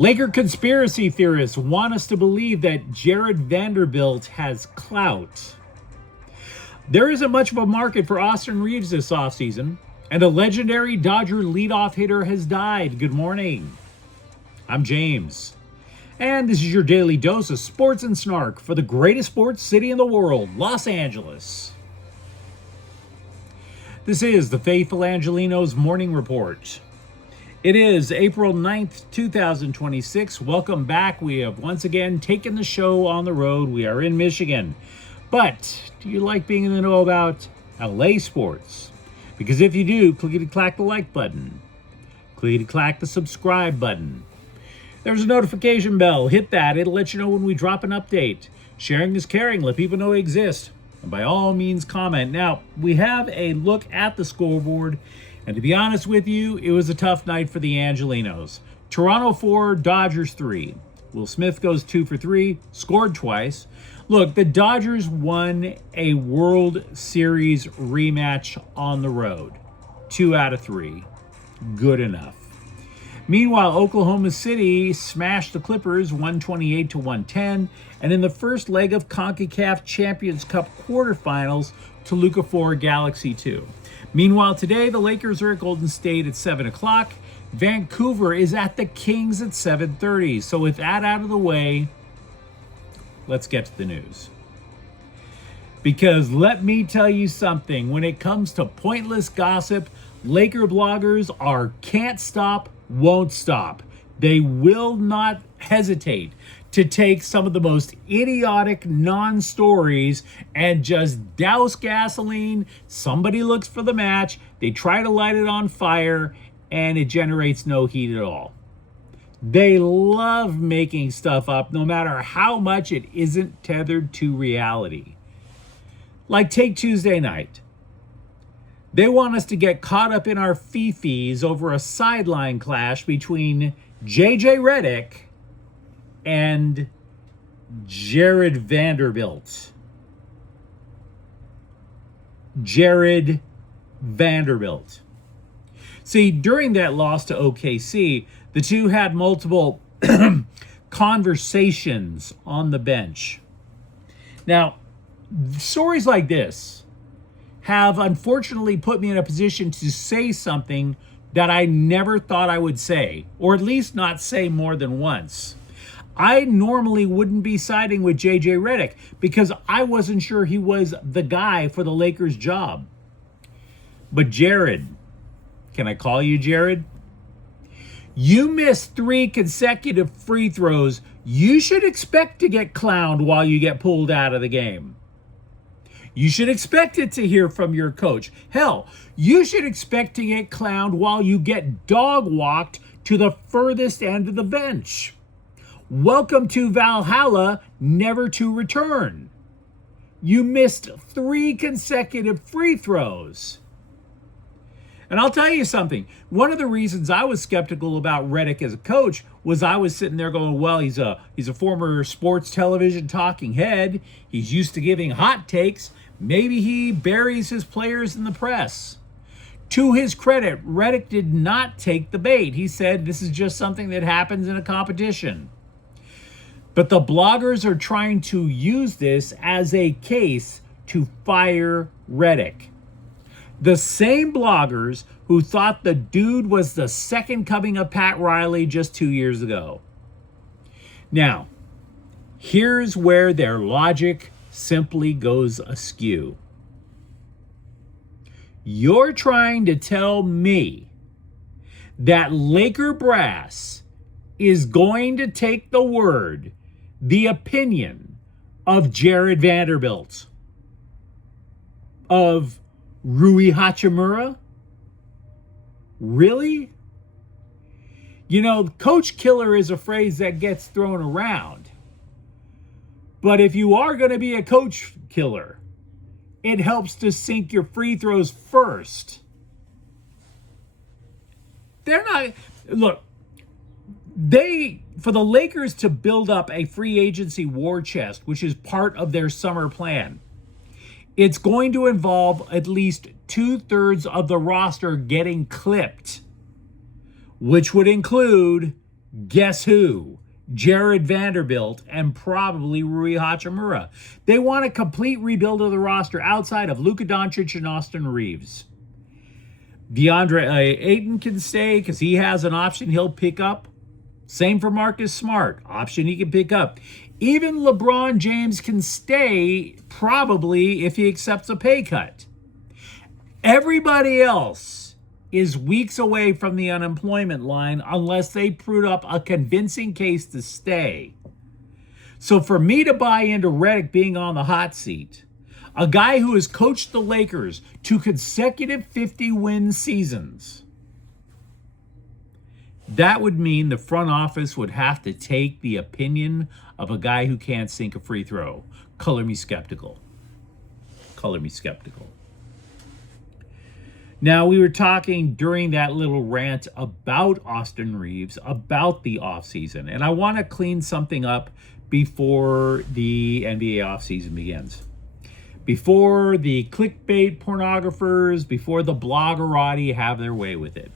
Laker conspiracy theorists want us to believe that Jared Vanderbilt has clout. There isn't much of a market for Austin Reaves this offseason, and a legendary Dodger leadoff hitter has died. Good morning. I'm James, and this is your daily dose of sports and snark for the greatest sports city in the world, Los Angeles. This is the faithful Angelenos Morning Report. It is April 9th, 2026. Welcome back. We have once again taken the show on the road. We are in Michigan. But do you like being in the know about LA sports? Because if you do, clickety-clack the like button. Clickety-clack the subscribe button. There's a notification bell. Hit that. It'll let you know when we drop an update. Sharing is caring. Let people know we exist. And by all means, comment. Now, we have a look at the scoreboard. And to be honest with you, it was a tough night for the Angelenos. Toronto 4, Dodgers 3. Will Smith goes 2 for 3, scored twice. Look, the Dodgers won a World Series rematch on the road. 2 out of 3. Good enough. Meanwhile, Oklahoma City smashed the Clippers 128-110. And in the first leg of CONCACAF Champions Cup quarterfinals, Toluca 4, Galaxy 2. Meanwhile, today, the Lakers are at Golden State at 7 o'clock. Vancouver is at the Kings at 7:30. So with that out of the way, let's get to the news. Because let me tell you something, when it comes to pointless gossip, Laker bloggers are can't stop, won't stop. They will not hesitate to take some of the most idiotic non-stories and just douse gasoline. Somebody looks for the match, they try to light it on fire, and it generates no heat at all. They love making stuff up no matter how much it isn't tethered to reality. Like take Tuesday night. They want us to get caught up in our fifis over a sideline clash between JJ Redick and Jared Vanderbilt. Jared Vanderbilt. See, during that loss to OKC, the two had multiple conversations on the bench. Now, stories like this have unfortunately put me in a position to say something that I never thought I would say, or at least not say more than once. I normally wouldn't be siding with JJ Redick because I wasn't sure he was the guy for the Lakers job. But Jared, can I call you Jared? You missed 3 consecutive free throws. You should expect to get clowned while you get pulled out of the game. You should expect it to hear from your coach. Hell, you should expect to get clowned while you get dog walked to the furthest end of the bench. Welcome to Valhalla, never to return. You missed 3 consecutive free throws. And I'll tell you something. One of the reasons I was skeptical about Redick as a coach was I was sitting there going, well, he's a former sports television talking head. He's used to giving hot takes. Maybe he buries his players in the press. To his credit, Redick did not take the bait. He said this is just something that happens in a competition. But the bloggers are trying to use this as a case to fire Redick. The same bloggers who thought the dude was the second coming of Pat Riley just 2 years ago. Now, here's where their logic simply goes askew. You're trying to tell me that Laker brass is going to take the word, the opinion of Jared Vanderbilt, of Rui Hachimura? Really? You know, coach killer is a phrase that gets thrown around. But if you are going to be a coach killer, it helps to sink your free throws first. They're not, look, for the Lakers to build up a free agency war chest, which is part of their summer plan, it's going to involve at least 2/3 of the roster getting clipped, which would include Guess who? Jared Vanderbilt and probably Rui Hachimura. They want a complete rebuild of the roster outside of Luka Doncic and Austin Reaves. DeAndre Ayton can stay because he has an option he'll pick up. Same for Marcus Smart, option he can pick up. Even LeBron James can stay probably if he accepts a pay cut. Everybody else is weeks away from the unemployment line unless they put up a convincing case to stay. So for me to buy into Redick being on the hot seat, a guy who has coached the Lakers to consecutive 50-win seasons, that would mean the front office would have to take the opinion of a guy who can't sink a free throw. Color me skeptical. Color me skeptical. Now, we were talking during that little rant about Austin Reaves, about the offseason, and I want to clean something up before the NBA offseason begins. Before the clickbait pornographers, before the bloggerati have their way with it.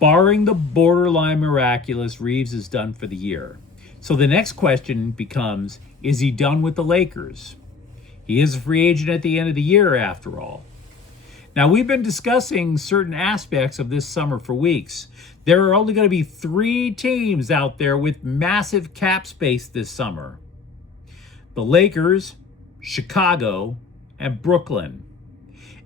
Barring the borderline miraculous, Reaves is done for the year. So the next question becomes, is he done with the Lakers? He is a free agent at the end of the year, after all. Now, we've been discussing certain aspects of this summer for weeks. There are only going to be 3 teams out there with massive cap space this summer. The Lakers, Chicago, and Brooklyn.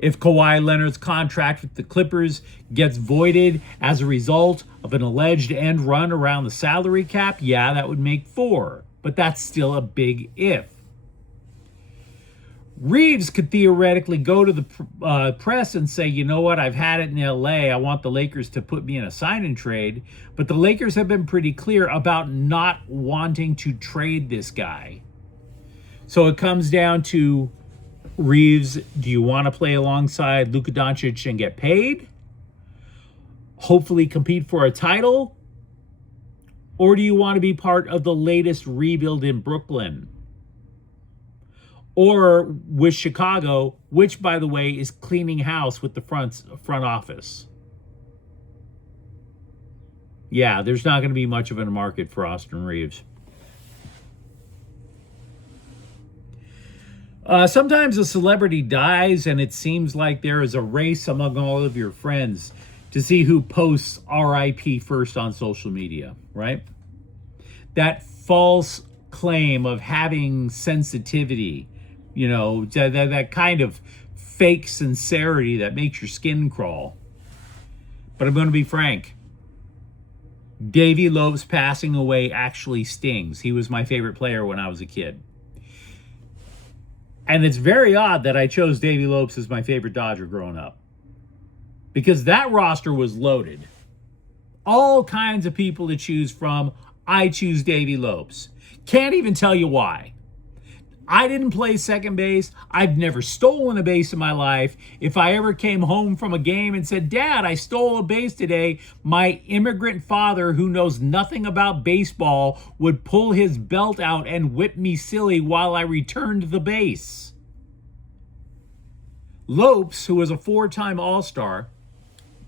If Kawhi Leonard's contract with the Clippers gets voided as a result of an alleged end run around the salary cap, yeah, that would make 4. But that's still a big if. Reaves could theoretically go to the press and say, you know what, I've had it in LA. I want the Lakers to put me in a sign and trade. But the Lakers have been pretty clear about not wanting to trade this guy. So it comes down to, Reaves, do you want to play alongside Luka Doncic and get paid? Hopefully compete for a title? Or do you want to be part of the latest rebuild in Brooklyn? Or with Chicago, which, by the way, is cleaning house with the front office. Yeah, there's not going to be much of a market for Austin Reaves. Sometimes a celebrity dies and it seems like there is a race among all of your friends to see who posts RIP first on social media, right? That false claim of having sensitivity, you know, that kind of fake sincerity that makes your skin crawl. But I'm going to be frank. Davey Lopes passing away actually stings. He was my favorite player when I was a kid. And it's very odd that I chose Davey Lopes as my favorite Dodger growing up. Because that roster was loaded. All kinds of people to choose from. I choose Davey Lopes. Can't even tell you why. I didn't play second base. I've never stolen a base in my life. If I ever came home from a game and said, Dad, I stole a base today, my immigrant father, who knows nothing about baseball, would pull his belt out and whip me silly while I returned the base. Lopes, who was a 4-time All-Star,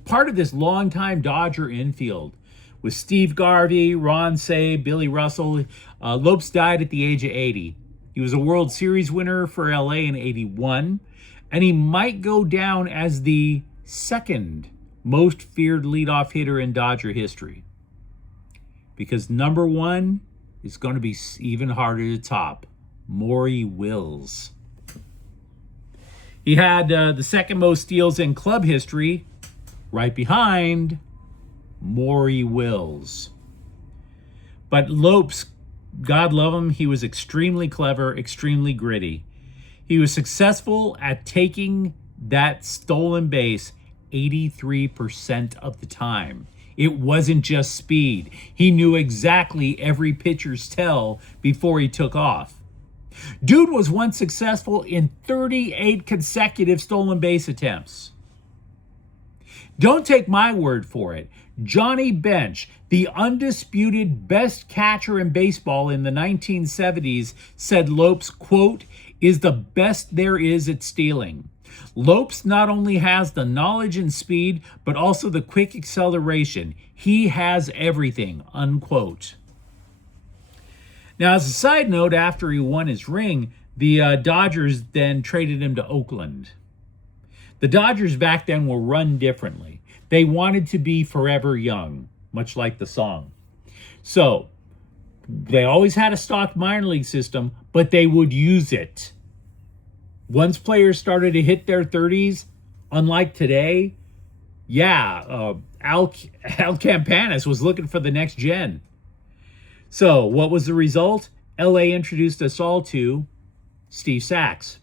part of this longtime Dodger infield, with Steve Garvey, Ron Cey, Billy Russell. Lopes died at the age of 80. He was a World Series winner for LA in 81, and he might go down as the second most feared leadoff hitter in Dodger history. Because number 1 is going to be even harder to top. Maury Wills. He had the second most steals in club history, right behind Maury Wills. But Lopes, God love him, he was extremely clever, extremely gritty. He was successful at taking that stolen base 83% of the time. It wasn't just speed. He knew exactly every pitcher's tell before he took off. Dude was once successful in 38 consecutive stolen base attempts. Don't take my word for it. Johnny Bench, the undisputed best catcher in baseball in the 1970s, said Lopes, quote, is the best there is at stealing. Lopes not only has the knowledge and speed, but also the quick acceleration. He has everything, unquote. Now, as a side note, after he won his ring, the Dodgers then traded him to Oakland. The Dodgers back then were run differently. They wanted to be forever young, much like the song. So, they always had a stock minor league system, but they would use it. Once players started to hit their 30s, unlike today, Al Campanis was looking for the next gen. So, what was the result? LA introduced us all to Steve Sax.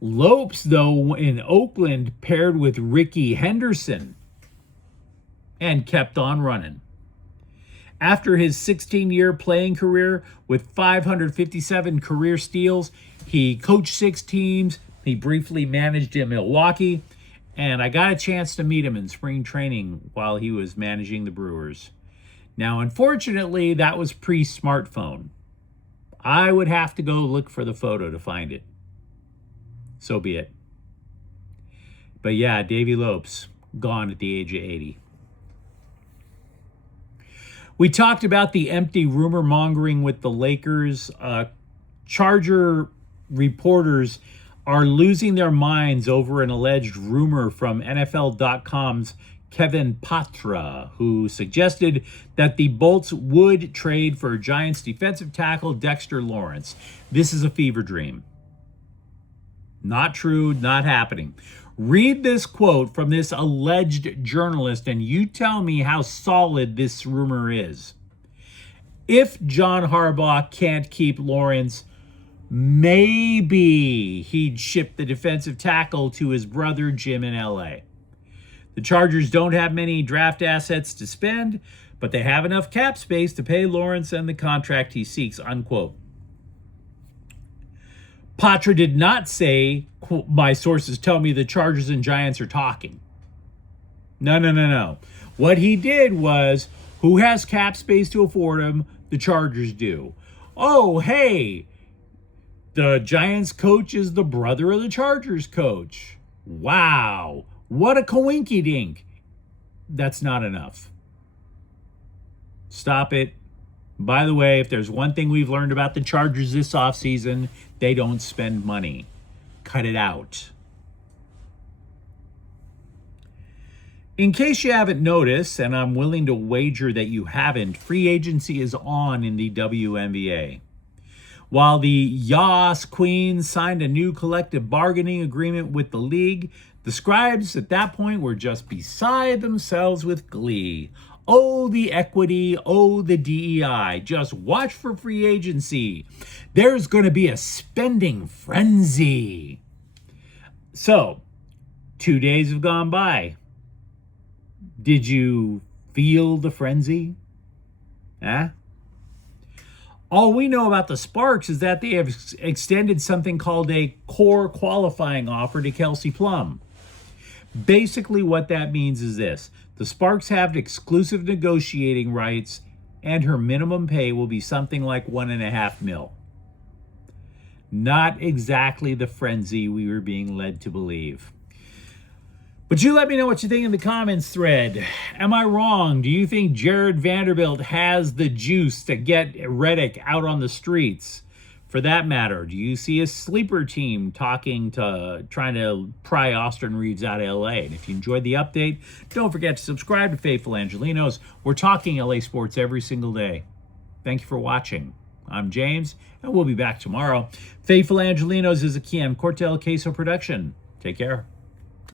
Lopes, though, in Oakland, paired with Rickey Henderson and kept on running. After his 16-year playing career with 557 career steals, he coached 6 teams. He briefly managed in Milwaukee, and I got a chance to meet him in spring training while he was managing the Brewers. Now, unfortunately, that was pre-smartphone. I would have to go look for the photo to find it. So be it. But yeah, Davey Lopes, gone at the age of 80. We talked about the empty rumor mongering with the Lakers. Charger reporters are losing their minds over an alleged rumor from NFL.com's Kevin Patra, who suggested that the Bolts would trade for Giants defensive tackle Dexter Lawrence. This is a fever dream. Not true, not happening. Read this quote from this alleged journalist and you tell me how solid this rumor is. If John Harbaugh can't keep Lawrence, maybe he'd ship the defensive tackle to his brother Jim in LA. The Chargers don't have many draft assets to spend, but they have enough cap space to pay Lawrence and the contract he seeks, unquote. Patra did not say, my sources tell me the Chargers and Giants are talking. No. What he did was, who has cap space to afford him? The Chargers do. Oh, hey, the Giants coach is the brother of the Chargers coach. Wow, what a coinky-dink. That's not enough. Stop it. By the way, if there's one thing we've learned about the Chargers this offseason, they don't spend money. Cut it out. In case you haven't noticed, and I'm willing to wager that you haven't, free agency is on in the WNBA. While the Yas Queens signed a new collective bargaining agreement with the league, the scribes at that point were just beside themselves with glee. Oh, the equity. Oh, the DEI. Just watch for free agency. There's going to be a spending frenzy. So, 2 days have gone by. Did you feel the frenzy? Huh? All we know about the Sparks is that they have extended something called a core qualifying offer to Kelsey Plum. Basically, what that means is this. The Sparks have exclusive negotiating rights, and her minimum pay will be something like $1.5 million. Not exactly the frenzy we were being led to believe. But you let me know what you think in the comments thread. Am I wrong? Do you think Jared Vanderbilt has the juice to get Redick out on the streets? For that matter, do you see a sleeper team trying to pry Austin Reaves out of LA? And if you enjoyed the update, don't forget to subscribe to Faithful Angelenos. We're talking LA sports every single day. Thank you for watching. I'm James, and we'll be back tomorrow. Faithful Angelenos is a Kian Cortel Queso production. Take care.